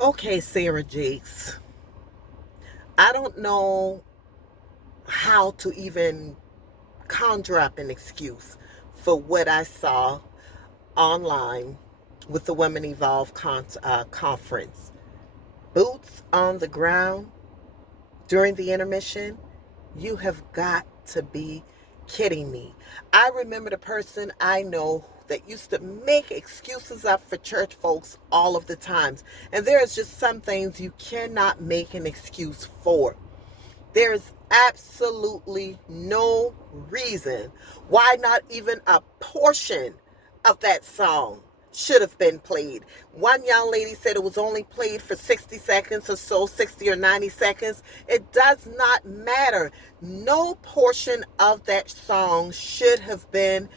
Okay, Sarah Jakes. I don't know how to even conjure up an excuse for what I saw online with the Women Evolve conference. Boots on the ground during the intermission. You have got to be kidding me. I remember the person I know that used to make excuses up for church folks all of the times. And there is just some things you cannot make an excuse for. There's absolutely no reason why not even a portion of that song should have been played. One young lady said it was only played for 60 seconds or so, 60 or 90 seconds. It does not matter. No portion of that song should have been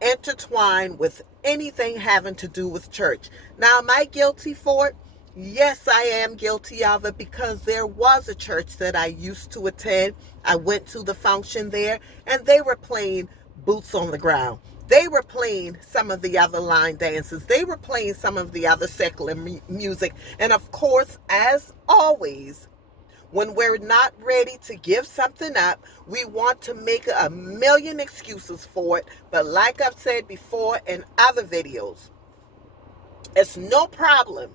intertwined with anything having to do with church. Now, am I guilty for it? Yes, I am guilty of it because there was a church that I used to attend. I went to the function there and they were playing Boots on the Ground. They were playing some of the other line dances. They were playing some of the other secular music. And of course, as always, when we're not ready to give something up, we want to make a million excuses for it. But like I've said before in other videos, it's no problem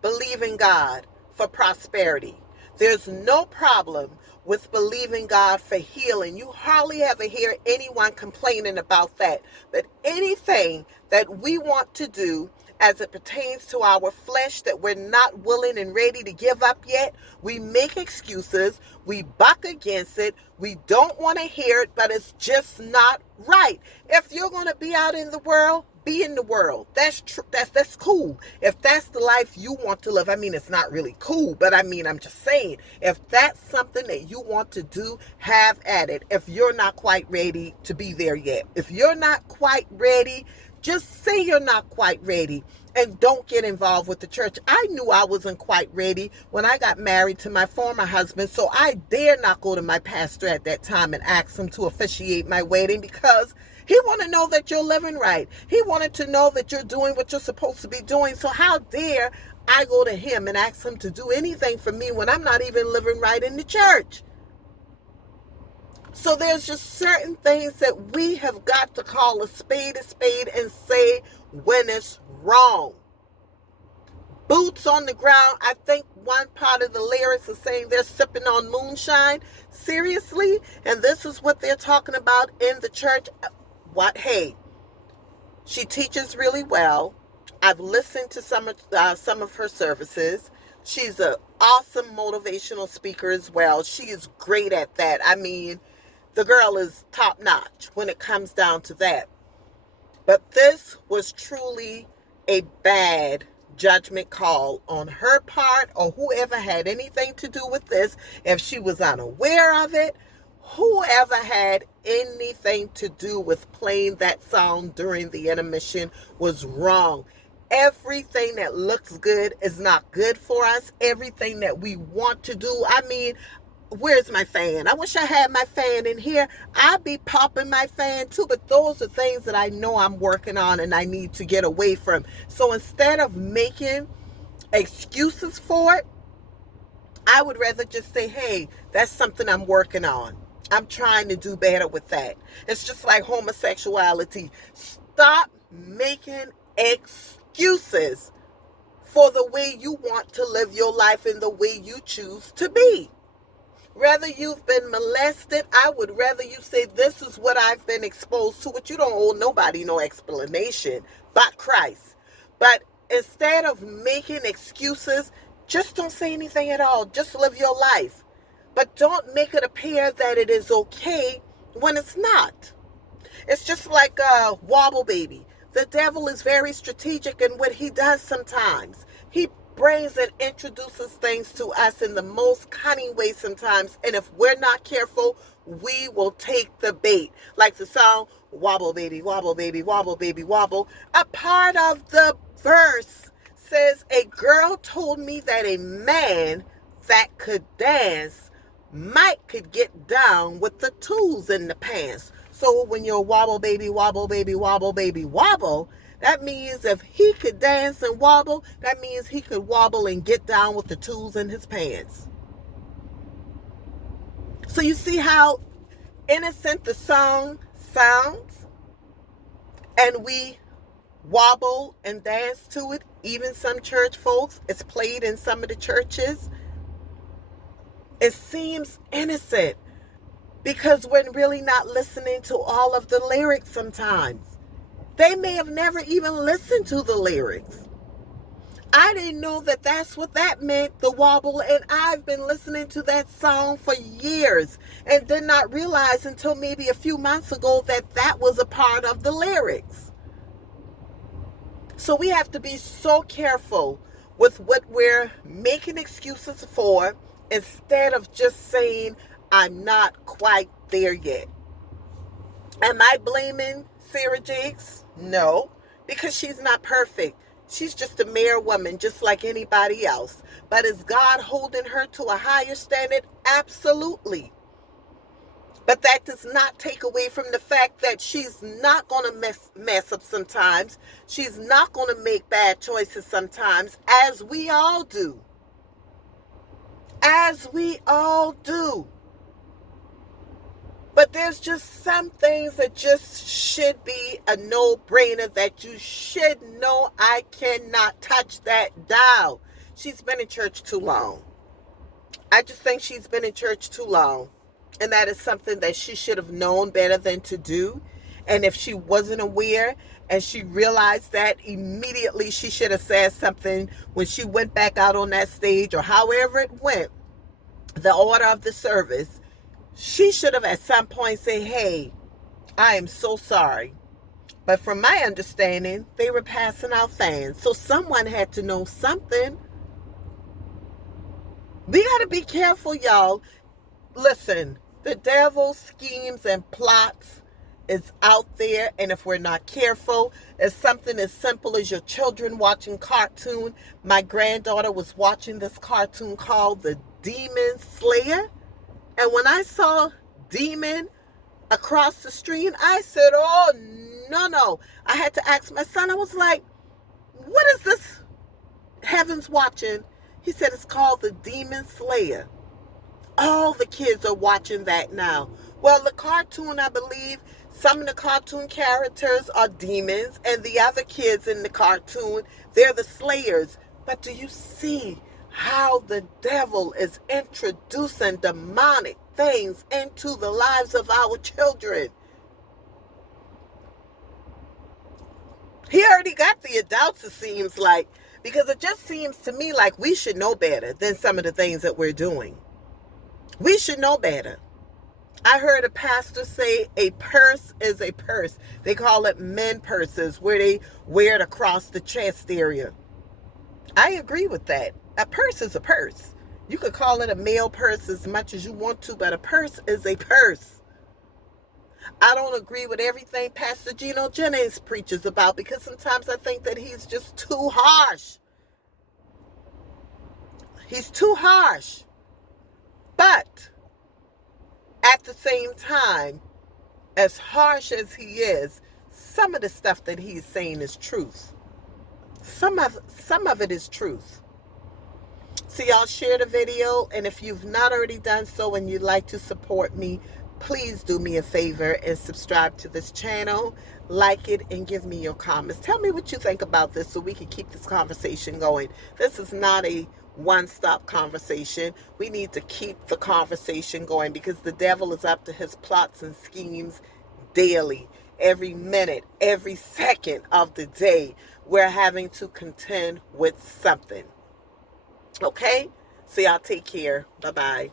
believing God for prosperity. There's no problem with believing God for healing. You hardly ever hear anyone complaining about that. But anything that we want to do as it pertains to our flesh that we're not willing and ready to give up yet, we make excuses, we buck against it, we don't want to hear it, but it's just not right. If you're going to be out in the world, be in the world. That's true. That's cool. If that's the life you want to live, I mean, it's not really cool, but I mean, I'm just saying, if that's something that you want to do, have at it. If you're not quite ready to be there yet, if you're not quite ready, just say you're not quite ready and don't get involved with the church. I knew I wasn't quite ready when I got married to my former husband, so I dare not go to my pastor at that time and ask him to officiate my wedding because he wanted to know that you're living right. He wanted to know that you're doing what you're supposed to be doing. So how dare I go to him and ask him to do anything for me when I'm not even living right in the church? So there's just certain things that we have got to call a spade and say when it's wrong. Boots on the ground. I think one part of the lyrics is saying they're sipping on moonshine. Seriously? And this is what they're talking about in the church. What? Hey, she teaches really well. I've listened to some of her services. She's an awesome motivational speaker as well. She is great at that. I mean, the girl is top notch when it comes down to that. But this was truly a bad judgment call on her part or whoever had anything to do with this. If she was unaware of it, whoever had anything to do with playing that song during the intermission was wrong. Everything that looks good is not good for us. Everything that we want to do, I mean, where's my fan? I wish I had my fan in here. I'd be popping my fan too, but those are things that I know I'm working on and I need to get away from. So instead of making excuses for it, I would rather just say, hey, that's something I'm working on. I'm trying to do better with that. It's just like homosexuality. Stop making excuses for the way you want to live your life and the way you choose to be. Whether you've been molested, I would rather you say, this is what I've been exposed to, but you don't owe nobody no explanation but Christ. But instead of making excuses, just don't say anything at all. Just live your life. But don't make it appear that it is okay when it's not. It's just like a wobble baby. The devil is very strategic in what he does sometimes. He brings and introduces things to us in the most cunning way sometimes. And if we're not careful, we will take the bait. Like the song, wobble baby, wobble baby, wobble baby, wobble. A part of the verse says, a girl told me that a man that could dance could get down with the tools in the pants. So when you're wobble baby, wobble baby, wobble baby, wobble, That means if he could dance and wobble, that means he could wobble and get down with the tools in his pants. So you see how innocent the song sounds? And we wobble and dance to it. Even some church folks, it's played in some of the churches. It seems innocent because we're really not listening to all of the lyrics sometimes. They may have never even listened to the lyrics. I didn't know that that's what that meant, the wobble, and I've been listening to that song for years and did not realize until maybe a few months ago that that was a part of the lyrics. So we have to be so careful with what we're making excuses for instead of just saying, I'm not quite there yet. Am I blaming Sarah Jakes? No, because she's not perfect. She's just a mere woman, just like anybody else. But is God holding her to a higher standard? Absolutely. But that does not take away from the fact that she's not going to mess up sometimes. She's not going to make bad choices sometimes, as we all do. As we all do. But there's just some things that just should be a no-brainer that you should know. I cannot touch that dial. She's been in church too long. I just think she's been in church too long. And that is something that she should have known better than to do. And if she wasn't aware and she realized that, immediately she should have said something when she went back out on that stage, or however it went, the order of the service. She should have at some point said, hey, I am so sorry. But from my understanding, they were passing out fans. So someone had to know something. We got to be careful, y'all. Listen, the devil schemes and plots is out there. And if we're not careful, it's something as simple as your children watching cartoon. My granddaughter was watching this cartoon called The Demon Slayer. And when I saw demon across the screen, I said, oh, no. I had to ask my son. I was like, what is this Heaven's watching? He said, it's called The Demon Slayer. All the kids are watching that now. Well, the cartoon, I believe, some of the cartoon characters are demons, and the other kids in the cartoon, they're the slayers. But do you see how the devil is introducing demonic things into the lives of our children? He already got the adults, it seems like, because it just seems to me like we should know better than some of the things that we're doing. We should know better. I heard a pastor say a purse is a purse. They call it men purses, where they wear it across the chest area. I agree with that. A purse is a purse. You could call it a male purse as much as you want to, but a purse is a purse. I don't agree with everything Pastor Geno Jennings preaches about, because sometimes I think that he's just too harsh. He's too harsh. But at the same time, as harsh as he is, some of the stuff that he's saying is truth. Some of it is truth. So y'all share the video, and if you've not already done so and you'd like to support me, please do me a favor and subscribe to this channel, like it, and give me your comments. Tell me what you think about this so we can keep this conversation going. This is not a one-stop conversation. We need to keep the conversation going, because the devil is up to his plots and schemes daily, every minute, every second of the day. We're having to contend with something. Okay? So y'all take care. Bye-bye.